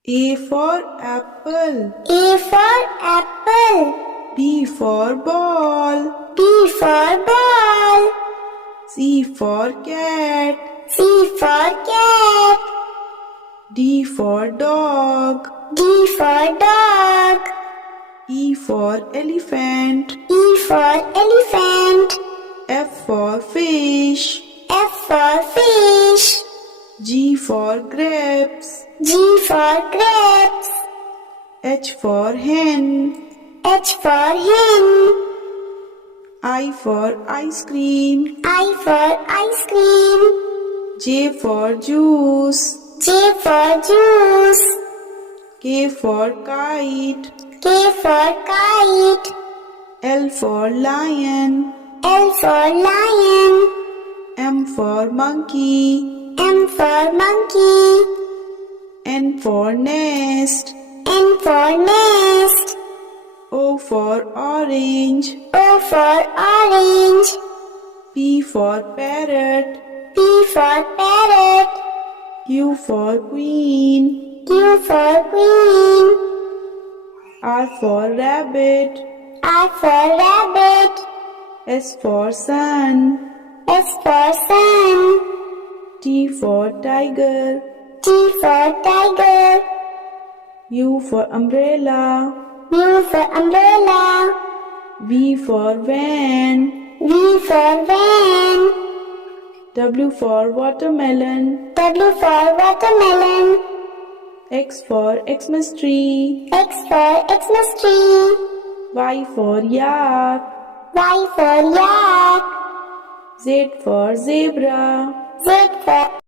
A for apple. A for apple. B for ball. B for ball. C for cat. C for cat. D for dog. D for dog. E for elephant. E for elephant. F for fish. F for fish. G for grapes. G for grapes. H for hen. H for hen. I for ice cream. I for ice cream. J for juice. J for juice. K for kite. K for kite. L for lion. L for lion. M for monkey. M for monkey. N for nest. N for nest. O for orange. O for orange. P for parrot. P for parrot. Q for queen. Q for queen. R for rabbit. R for rabbit. S for sun. S for sun. T for tiger. T for tiger. U for umbrella. U for umbrella. V for van. V for van. W for watermelon. W for watermelon. X for Xmas tree. X for Xmas tree. Y for yak. Y for yak. Z for zebra. Z for